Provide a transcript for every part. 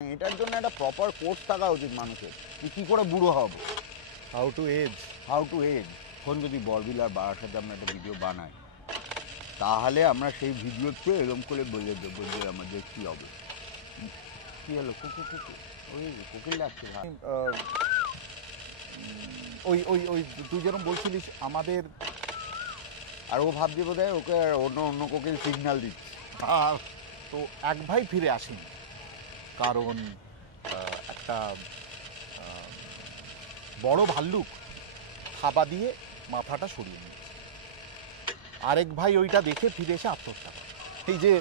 এটার জন্য একটা প্রপার কোর্স থাকা উচিত মানুষের, কি করে বুড়ো হব, হাউ টু এজ। এখন যদি বরবিল আর বাড়ার সাথে আমরা একটা ভিডিও বানাই, তাহলে আমরা সেই ভিডিওতে এরকম করে বলে দেবো যে আমাদের কী হবে। কী হলো? ওই কোকিল ডাকছে। ওই ওই ওই তুই যেরকম বলছিলিস আমাদের, আর ও ভাবছে বোধ হয় ওকে অন্য কোকিল সিগন্যাল দিচ্ছে। তো এক ভাই ফিরে আসেনি, কারণ একটা বড় ভাল্লুক থাবা দিয়ে মাথাটা সরিয়ে নিয়েছে। আরেক ভাই ওইটা দেখে ফিরে এসে আত্মহত্যা করে। এই যে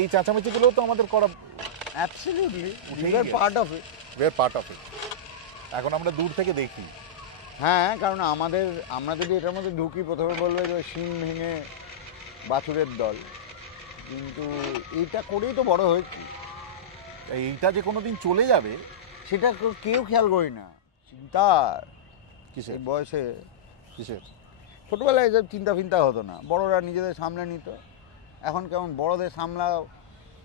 এই চাঁচামেচিগুলো তো আমাদের করা absolutely we are part of it. এখন আমরা দূর থেকে দেখি। হ্যাঁ, কারণ আমরা যদি এটার মধ্যে ঢুকি, প্রথমে বলবে যে শিং ভেঙে বাছুরের দল, কিন্তু এইটা করেই তো বড় হয়েছি। এইটা যে কোনোদিন চলে যাবে সেটা কেউ খেয়াল করি না। চিন্তা কিসের বয়সে, কিসের ছোটবেলায় এসব চিন্তা ফিন্তা হতো না, বড়রা নিজেদের সামলে নিত। এখন কেমন বড়দের সামলাও,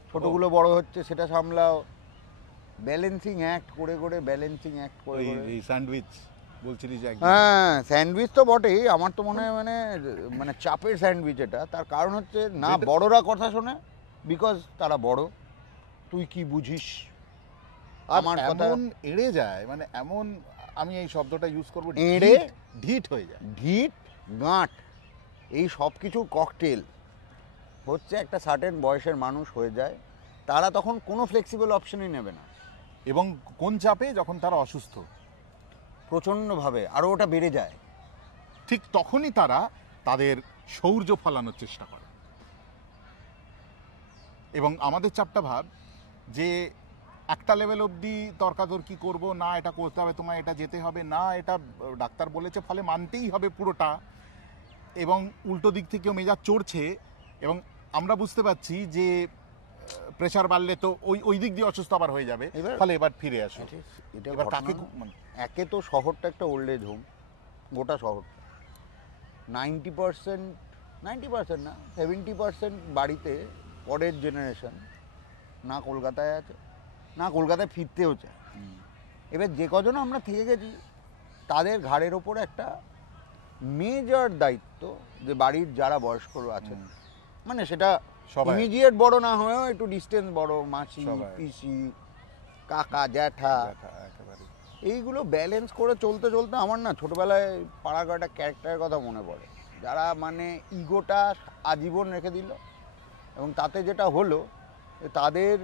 ছোটগুলো বড় হচ্ছে সেটা সামলাও, ব্যালেন্সিং অ্যাক্ট করে এই স্যান্ডউইচ বলছিলি যে হ্যাঁ, স্যান্ডউইচ তো বটেই। আমার তো মনে হয় মানে চাপের স্যান্ডউইচ এটা। তার কারণ হচ্ছে না বড়রা কথা শোনে, বিকজ তারা বড়, তুই কি বুঝিস আমার কথা এড়ে যায়। মানে এমন, আমি এই শব্দটা ইউজ করবো, এড়ে ঢিট হয়ে যায়। ঢিট গাঁট এই সব কিছু ককটেল হচ্ছে একটা সার্টেন বয়সের মানুষ হয়ে যায়। তারা তখন কোনো ফ্লেক্সিবল অপশনই নেবে না। এবং কোন চাপে? যখন তারা অসুস্থ প্রচণ্ডভাবে, আরও ওটা বেড়ে যায়। ঠিক তখনই তারা তাদের শৌর্য ফলানোর চেষ্টা করে। এবং আমাদের চাপটা ভাব যে একটা লেভেল অবধি তর্কাতর্কি করবো না, এটা করতে হবে, তোমায় এটা যেতে হবে না, এটা ডাক্তার বলেছে ফলে মানতেই হবে পুরোটা। এবং উল্টো দিক থেকেও মেজাজ চড়ছে, এবং আমরা বুঝতে পারছি যে প্রেশার বাড়লে তো ওই দিক দিয়ে অসুস্থ আবার হয়ে যাবে, ফলে এবার ফিরে আসো। এবার কাকে একে তো শহরটা একটা ওল্ড এজ হোম, গোটা শহর 90% না 70% বাড়িতে পরের জেনারেশন না কলকাতায় আছে, না কলকাতায় ফিরতেও চায়। এবার যে কজন আমরা থেকে গেছি, তাদের ঘাড়ের ওপর একটা মেজর দায়িত্ব যে বাড়ির যারা বয়স্ক আছেন, মানে সেটা ইমিডিয়েট বড় না হয়েও একটু ডিস্টেন্স বড়, মাসি, পিসি, কাকা, জ্যাঠা, এইগুলো ব্যালেন্স করে চলতে চলতে আমার না ছোটবেলায় পাড়ার একটা ক্যারেক্টারের কথা মনে পড়ে, যারা মানে ইগোটা আজীবন রেখে দিল। এবং তাতে যেটা হলো, তাদের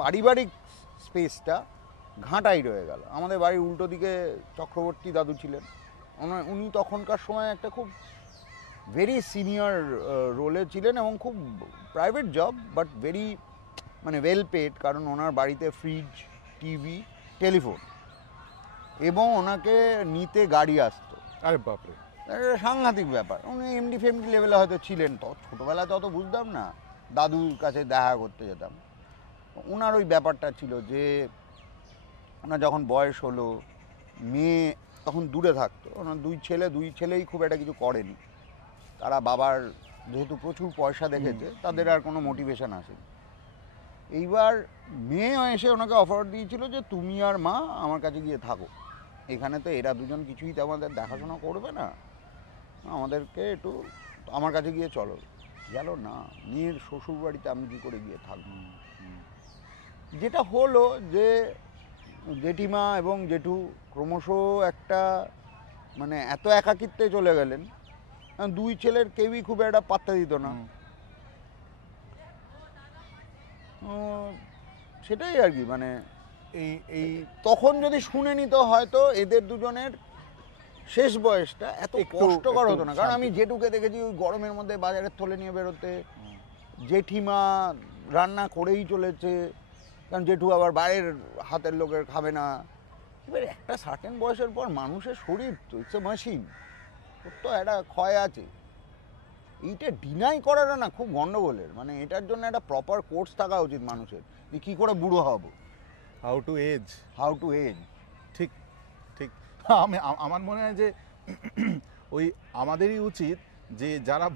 পারিবারিক স্পেসটা ঘাঁটাই রয়ে গেল। আমাদের বাড়ির উল্টো দিকে চক্রবর্তী দাদু ছিলেন। উনি তখনকার সময় একটা খুব ভেরি সিনিয়র রোলে ছিলেন, এবং খুব প্রাইভেট জব, বাট ভেরি মানে ওয়েল পেড, কারণ ওনার বাড়িতে ফ্রিজ, টিভি, টেলিফোন, এবং ওনাকে নিতে গাড়ি আসতো। আরে বাপরে, সাংঘাতিক ব্যাপার। উনি এমডি ফেমডি লেভেলে হয়তো ছিলেন, তো ছোটোবেলায় তো অত বুঝতাম না, দাদুর কাছে দেখা করতে যেতাম। ওনার ওই ব্যাপারটা ছিল যে ওনার যখন বয়স হলো, মেয়ে তখন দূরে থাকতো, ওনার দুই ছেলেই খুব একটা কিছু করেনি। তারা বাবার যেহেতু প্রচুর পয়সা দেখেছে, তাদের আর কোনো মোটিভেশন আসেনি। এইবার মেয়ে এসে ওনাকে অফার দিয়েছিল যে তুমি আর মা আমার কাছে গিয়ে থাকো, এখানে তো এরা দুজন কিছুই তো আমাদের দেখাশোনা করবে না, আমাদেরকে একটু আমার কাছে গিয়ে চলো। গেল না, মেয়ের শ্বশুর বাড়িতে আমি কী করে গিয়ে থাকবো। যেটা হলো যে জেঠিমা এবং জেঠু ক্রমশ একটা মানে এত একাকিত্বে চলে গেলেন, দুই ছেলের কেউই খুব একটা পাত্তা দিত না। সেটাই আর কি, মানে এই তখন যদি শুনে নিত, হয়তো এদের দুজনের শেষ বয়সটা এত কষ্টকর হতো না। কারণ আমি জেঠুকে দেখেছি ওই গরমের মধ্যে বাজারের থলে নিয়ে বেরোতে, জেঠিমা রান্না করেই চলেছে, কারণ জেঠু আবার বাইরের হাতের লোকের খাবে না। এবার একটা সার্টেন বয়সের পর মানুষের শরীর তো ইটস এ মেশিন, ওর তো একটা ক্ষয় আছে। এইটা ডিনাই করাটা না খুব গন্ডগোলের। মানে এটার জন্য একটা প্রপার কোর্স থাকা উচিত মানুষের, যে কী করে বুড়ো হব, হাউ টু এজ। ঠিক ঠিক। আমার মনে হয় যে ওই আমাদেরই উচিত যে যারা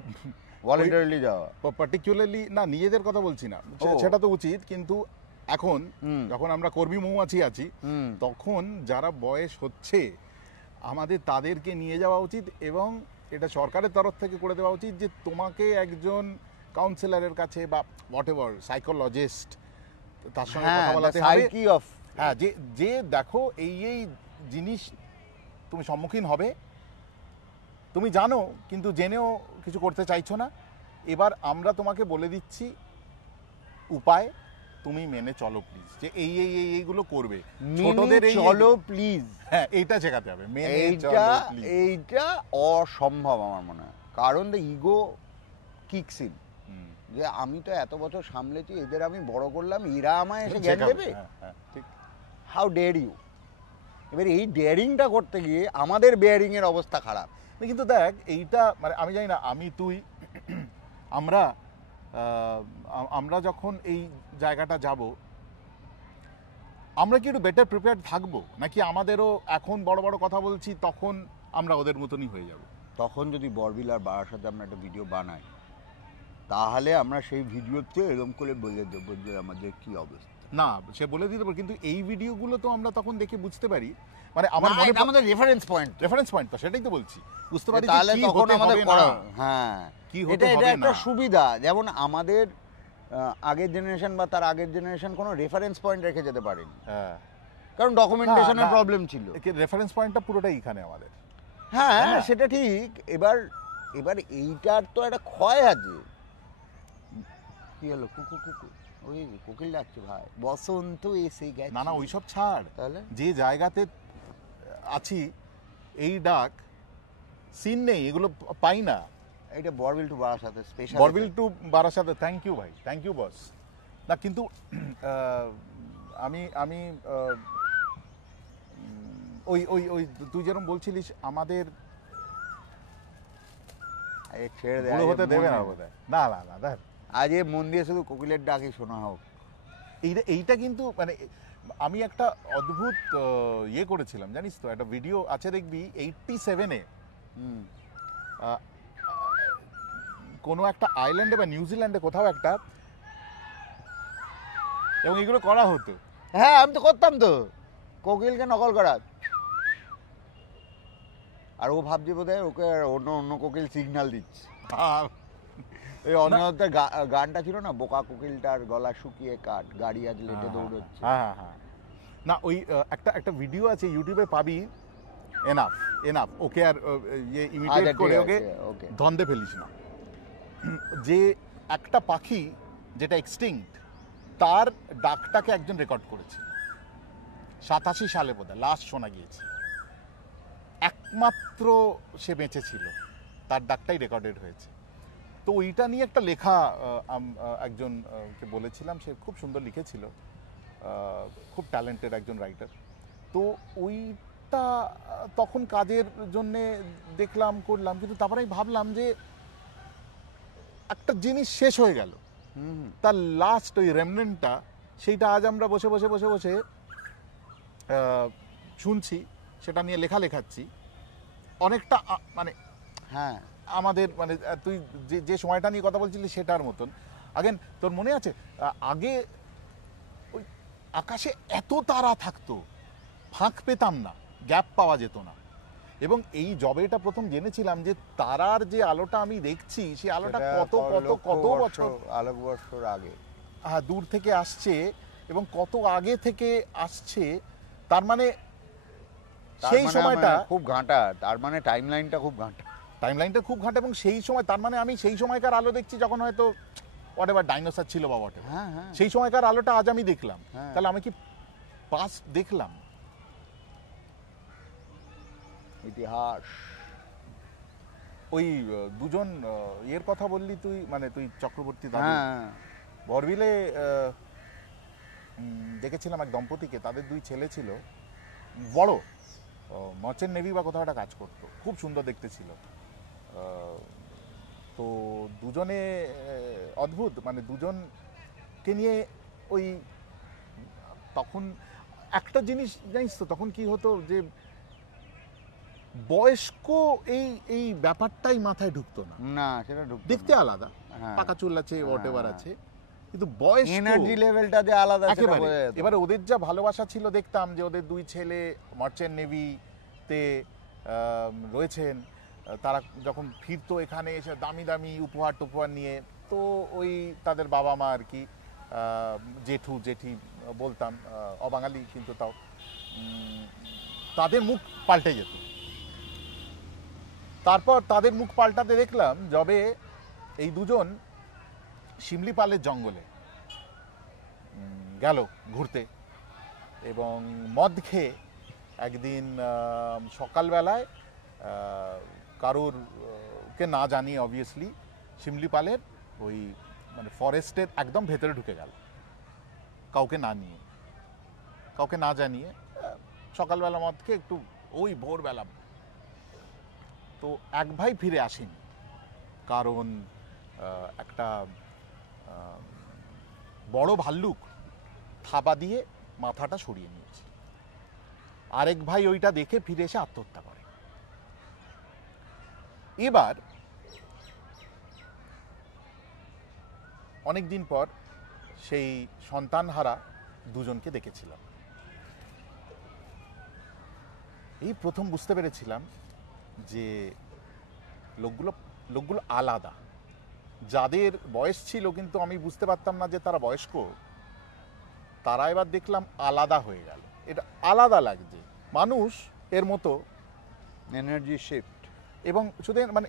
ভলেন্টারিলি যাওয়া, পার্টিকুলারলি না নিজেদের কথা বলছি না, সেটা তো উচিত, কিন্তু এখন হুম। যখন আমরা কর্মী মৌমাছি আছি হুম। তখন যারা বয়স হচ্ছে আমাদের তাদেরকে নিয়ে যাওয়া উচিত, এবং এটা সরকারের তরফ থেকে করে দেওয়া উচিত যে তোমাকে একজন কাউন্সিলরের কাছে বা হোয়াট এভার সাইকোলজিস্ট তার সঙ্গে হ্যাঁ, কথা the বলাতে হবে। psyche of হ্যাঁ, যে যে দেখো এই এই জিনিস তুমি সম্মুখীন হবে, তুমি জানো কিন্তু জেনেও কিছু করতে চাইছো না, এবার আমরা তোমাকে বলে দিচ্ছি উপায়, তুমি মেনে চলো প্লিজ, যে এই এই এই এইগুলো করবে ছোটদের এই চলো প্লিজ, হ্যাঁ এইটা শেখাতে হবে, মেনে এইটা চলো প্লিজ। এইটা অসম্ভব আমার মনে হয়, কারণ দ্য ইগো কিকস ইন, যে আমি তো এত বছর সামলেছি, এদের আমি বড় করলাম, এরা আমায় এসে জ্ঞান দেবে, ঠিক। How dare you. এবার এই ডেয়ারিংটা করতে গিয়ে আমাদের বেয়ারিং এর অবস্থা খারাপ। কিন্তু দেখ এইটা মানে আমি জানি না, আমি তুই আমরা আমরা যখন এই জায়গাটা যাব, আমরা কি একটু বেটার প্রিপেয়ার্ড থাকবো, নাকি আমাদেরও এখন বড় বড় কথা বলছি তখন আমরা ওদের মতনই হয়ে যাব? তখন যদি বরবিল আর বারাসাতে আমরা একটা ভিডিও বানাই, তাহলে আমরা সেই ভিডিওতে এরকম করে বলে দেবো যে আমাদের কি অবস্থা। না, সে বলে দিতে পারে, কিন্তু এই ভিডিওগুলো তো আমরা তখন দেখে বুঝতে পারি, মানে আমার মনে আমাদের রেফারেন্স পয়েন্ট, তো সেটাই তো বলছি, বুঝতে পারি তাহলে কি তখন হতে আমাদের হবে করা, না, হ্যাঁ কি এটা হতে এটা হবে একটা না। সুবিধা। যেমন আমাদের আগের জেনারেশন বা তার আগের জেনারেশন কোনো রেফারেন্স পয়েন্ট রেখে যেতে পারেনি, হ্যাঁ, কারণ ডকুমেন্টেশনের না, প্রবলেম ছিল। রেফারেন্স পয়েন্টটা পুরোটাই এখানে আমাদের। হ্যাঁ হ্যাঁ। সেটা ঠিক। এবার এবার এইটার তো একটা ক্ষয় আছে। কি হলো? কুকু কুকু, ওই কোকিল ডাকছে ভাই, বসন্ত এসে গেছে। না না ওইসব ছাড়, তাহলে যে জায়গাতে আছি এই ডাক সিন নেই, এগুলো পাই না। এটা বরবিল টু বারাসাতে স্পেশাল, বরবিল টু বারাসাতে, থ্যাংক ইউ ভাই, থ্যাংক ইউ বস। না কিন্তু আমি আমি ওই ওই ওই তুই যেরকম বলছিলিস আমাদের ছেড়ে বুড়ো হতে দেবে না দেয় বোধ হয়। না না না দেখ, আজ এ মন দিয়ে শুধু কোকিলের ডাকই শোনা হোক। এইটা কিন্তু মানে আমি একটা অদ্ভুত ইয়ে করেছিলাম জানিস তো, একটা ভিডিও আছে দেখবি 87-এ কোনো একটা আইল্যান্ডে বা নিউজিল্যান্ডে কোথাও একটা, এবং এগুলো করা হতো। হ্যাঁ আমি তো করতাম তো, কোকিলকে নকল করা। আর ও ভাবছে বোধ হয় ওকে অন্য অন্য কোকিল সিগন্যাল দিচ্ছে। এই অন্যদের গানটা ছিল না, বোকা কোকিলটার গলা শুকিয়ে কাট, গাড়ি আজ লেটে দৌড়চ্ছে। হ্যাঁ হ্যাঁ, না ওই একটা ভিডিও আছে ইউটিউবে পাবি, এনাফ এনাফ, ওকে আর ইয়ে ইমিটেট করে ওকে ধন্দে ফেলিস না। যে একটা পাখি যেটা এক্সটিংক্ট, তার ডাকটাকে একজন রেকর্ড করেছে 87 সালে বোধহয় লাস্ট শোনা গিয়েছে, একমাত্র সে বেঁচে ছিল, তার ডাকটাই রেকর্ডেড হয়েছে। তো ওইটা নিয়ে একটা লেখা একজন কে বলেছিলাম, সে খুব সুন্দর লিখেছিল, খুব ট্যালেন্টেড একজন রাইটার। তো ওইটা তখন কাজের জন্যে দেখলাম, করলাম, কিন্তু তারপরে আমি ভাবলাম যে একটা জিনিস শেষ হয়ে গেল, তার লাস্ট ওই রেমনেন্টটা, সেইটা আজ আমরা বসে বসে বসে বসে শুনছি, সেটা নিয়ে লেখা লেখাচ্ছি অনেকটা, মানে হ্যাঁ আমাদের মানে তুই যে সময়টা নিয়ে কথা বলছিলি সেটার মতন। আগেন তোর মনে আছে আগে ওই আকাশে এত তারা থাকতো, ফাঁক পেতাম না, গ্যাপ পাওয়া যেত না, এবং এই জবেটা প্রথম জেনেছিলাম যে তারার যে আলোটা আমি দেখছি, সেই আলোটা কত কত কত বছর আলোকবর্ষর আগে দূর থেকে আসছে, এবং কত আগে থেকে আসছে, তার মানে সেই সময়টা খুব ঘাঁটা, তার মানে টাইমলাইনটা খুব ঘাঁটা, টাইমলাইনটা খুব ঘাঁটা, এবং সেই সময় তার মানে আমি সেই সময়কার আলো দেখছি যখন হয়তো হোয়াটএভার ডাইনোসর ছিল বা হোয়াটএভার, হ্যাঁ হ্যাঁ সেই সময়কার আলোটা আজ আমি দেখলাম, হ্যাঁ। তাহলে আমি কি পাস দেখলাম? ইতিহাস। ওই দুজন এর কথা বললি তুই, মানে তুই চক্রবর্তী দাদু, হ্যাঁ বরবিলে দেখেছিলাম এক দম্পতিকে, তাদের 2 ছেলে ছিল, বড় মার্চেন্ট নেভি বা কোথাও একটা কাজ করতো, খুব সুন্দর দেখতে ছিল। তো দুজনে অদ্ভুত, মানে দুজনকে নিয়ে ওই তখন একটা জিনিস জানিস তো, তখন কি হতো যে বয়স্ক এই এই ব্যাপারটাই মাথায় ঢুকতো না, না সেটা ঢুকতো দেখতে না। আলাদা, হ্যাঁ। পাকা চুল আছে, হোয়াটএভার হ্যাঁ। আছে, কিন্তু বয়স এনার্জি লেভেলটা যে আলাদা সেটা একেবারে। বোঝা যেত। এবারে ওদের যা ভালোবাসা ছিল, দেখতাম যে ওদের দুই ছেলে মার্চেন্ট নেভিতে রয়েছেন। তারা যখন ফিরতো এখানে এসে দামি দামি উপহার টুপহার নিয়ে, তো ওই তাদের বাবা মা আর কি, জেঠু জেঠি বলতাম, অবাঙালি কিন্তু তাও, তাদের মুখ পাল্টে যেত। তারপর তাদের মুখ পাল্টাতে দেখলাম যবে এই দুজন শিমলিপালের জঙ্গলে গেল ঘুরতে, এবং মদ খেয়ে একদিন সকালবেলায় কারোর কে না জানিয়ে অবভিয়াসলি শিমলিপালের ওই মানে ফরেস্টের একদম ভেতরে ঢুকে গেল, কাউকে না জানিয়ে সকালবেলা মদ খেয়ে একটু ওই ভোরবেলা। তো এক ভাই ফিরে আসেনি, কারণ একটা বড় ভাল্লুক থাবা দিয়ে মাথাটা সরিয়ে নিয়েছে। আরেক ভাই ওইটা দেখে ফিরে এসে আত্মহত্যা করে। এবার অনেকদিন পর সেই সন্তানহারা দুজনকে দেখেছিলাম। এই প্রথম বুঝতে পেরেছিলাম যে লোকগুলো আলাদা। যাদের বয়স ছিল কিন্তু আমি বুঝতে পারতাম না যে তারা বয়স্ক, তারা এবার দেখলাম আলাদা হয়ে গেল। এটা আলাদা লাগছে, মানুষ এর মতো এনার্জি শিফট, এবং শুধু মানে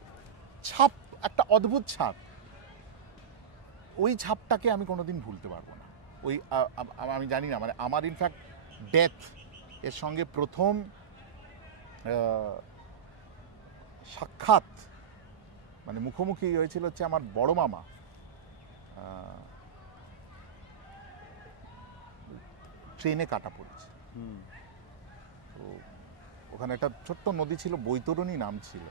ছাপ, একটা অদ্ভুত ছাপ। ওই ছাপটাকে আমি কোনোদিন ভুলতে পারবো না। ওই আমি জানি না, মানে আমার ইনফ্যাক্ট ডেথ এর সঙ্গে প্রথম সাক্ষাৎ মানে মুখোমুখি হয়েছিল হচ্ছে আমার বড় মামা। ট্রেনে কাটা পড়েছে। তো ওখানে একটা ছোট্ট নদী ছিল, বৈতরণী নাম ছিল।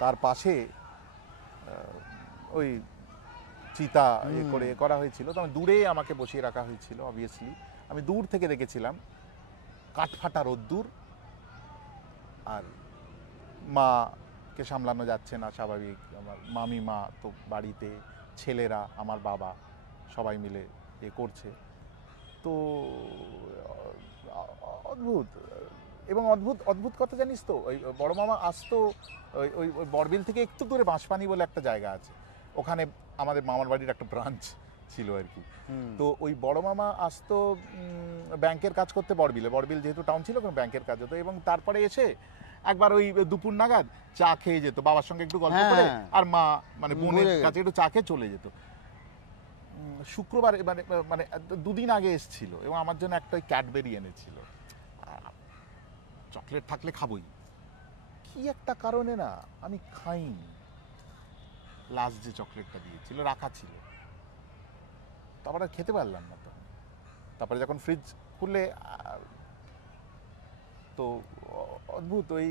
তার পাশে ওই চিতা করে করা হয়েছিল। তো আমি দূরে আমাকে বসিয়ে রাখা হয়েছিল। অবভিয়াসলি আমি দূর থেকে দেখেছিলাম, কাঠফাটা রোদ্দুর, আর মাকে সামলানো যাচ্ছে না, স্বাভাবিক। আমার মামি মা তো বাড়িতে, ছেলেরা, আমার বাবা সবাই মিলে এ করছে। তো অদ্ভুত। এবং অদ্ভুত কথা জানিস তো, ওই বড় মামা আসতো ওই ওই ওই বড়বিল থেকে একটু দূরে বাঁশপানি বলে একটা জায়গা আছে, ওখানে আমাদের মামার বাড়ির একটা ব্রাঞ্চ ছিল আর কি। তো ওই বড় মামা আসতো ব্যাংকের কাজ করতে বড়বিল যেহেতু টাউন ছিল, কোনো ব্যাংকের কাজ হতো। এবং তারপরে এসে একবার ওই দুপুর নাগাদ চা খেয়ে যেত, বাবার সঙ্গে একটু গল্প করে, আর মা মানে বোনের কাছে একটু চা খেয়ে চলে যেত। শুক্রবার মানে মানে দুদিন আগে এসেছিল এবং আমার জন্য একটা ক্যাডবেরি এনেছিল। চকলেট থাকলে খাবই, কি একটা কারণে না আমি খাইনি। লাস্ট যে চকলেটটা দিয়েছিল রাখা ছিল, তারপরে আর খেতে পারলাম না। তো তারপরে যখন ফ্রিজ খুললে, তো অদ্ভুত ওই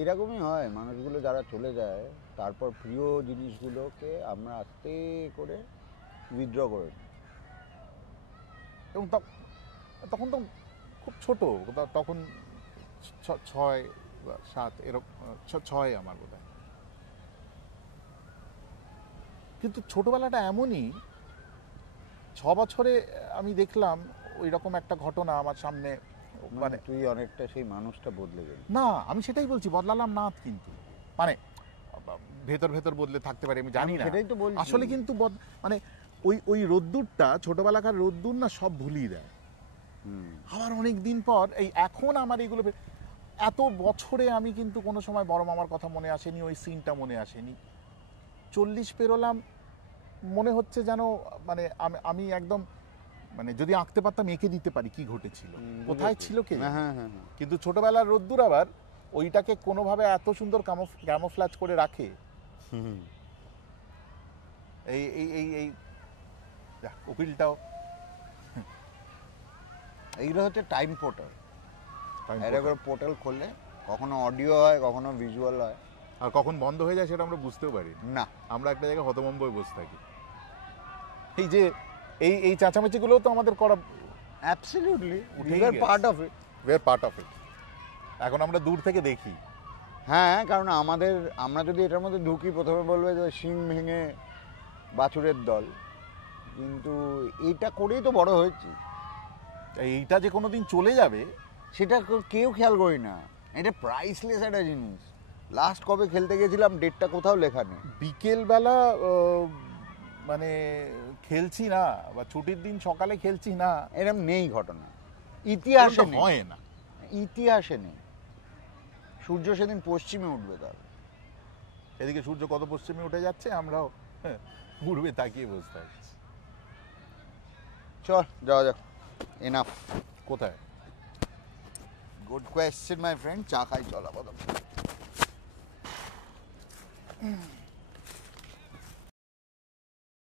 এরকমই হয়। মানুষগুলো যারা চলে যায়, তারপর প্রিয় জিনিসগুলোকে আমরা আস্তে করে উইথড্র করে নিই। এবং তখন তো খুব ছোট, তখন 6 বা 7 এরকম, 6 আমার বোধ হয়। কিন্তু ছোটবেলাটা এমনই, 6 বছরে আমি দেখলাম ওই রকম একটা ঘটনা আমার সামনে। মানে তুই অনেকটা সেই মানুষটা বদলে গেলি। না, আমি সেটাই বলছি, বদলালাম না কিন্তু, মানে ভেতর বদলে থাকতে পারি, আমি জানি না, সেটাই তো বলছি। আসলে কিন্তু মানে ওই রোদ্দুরটা, ছোটবেলাকার রোদ্দুর না সব ভুলিয়ে দেয়। আবার অনেক দিন পর এই এখন আমার এইগুলো, এত বছরে আমি কিন্তু কোনো সময় বড় মামার কথা মনে আসেনি, ওই সিনটা মনে আসেনি। 40 পেরোলাম, মনে হচ্ছে যেন মানে আমি একদম মানে যদি আঁকতে পারতাম এঁকে দিতে পারি কি ঘটেছিল, কোথায় ছিল কে। কিন্তু ছোটবেলার রোদ্দুর আবার ওইটাকে কোনোভাবে এত সুন্দর ক্যামোফ্লাজ করে রাখে। এই এই এই এই উকিলটাও, এইগুলো হচ্ছে টাইম পোর্টাল। এরকম পোর্টাল খুললে কখনো অডিও হয়, কখনো ভিজুয়াল হয়, আর কখন বন্ধ হয়ে যায় সেটা আমরা বুঝতেও পারি না। আমরা একটা জায়গায় হতভম্ব হয়ে বসে থাকি। এই যে এই চাচামেচিগুলো তো আমাদের করা, absolutely, we are part of it. We are part of it. এখন আমরা দূর থেকে দেখি, হ্যাঁ, কারণ আমরা যদি এটার মধ্যে ঢুকি প্রথমে বলবে যে শিং ভেঙে বাছুরের দল, কিন্তু এইটা করেই তো বড় হয়েছি। এইটা যে কোনোদিন চলে যাবে সেটা কেউ খেয়াল করি না। এটা প্রাইসলেস একটা জিনিস। লাস্ট কবে খেলতে গেছিলাম ডেটটা কোথাও লেখা নেই। বিকেলবেলা মানে খেলছি না, বা ছুটির দিন সকালে খেলছি না, এরকম নেই ঘটনা, ইতিহাসে নেই। হয় না। ইতিহাসে নেই। সূর্য সেদিন পশ্চিমে উঠবে, তার এদিকে সূর্য কত পশ্চিমে উঠে যাচ্ছে, আমরাও পূর্বে তাকিয়ে বসতে আছি। চল যাওয়া যাক। এনাফ। কোথায়? Good question my friend. চা খাই চল আপাতত।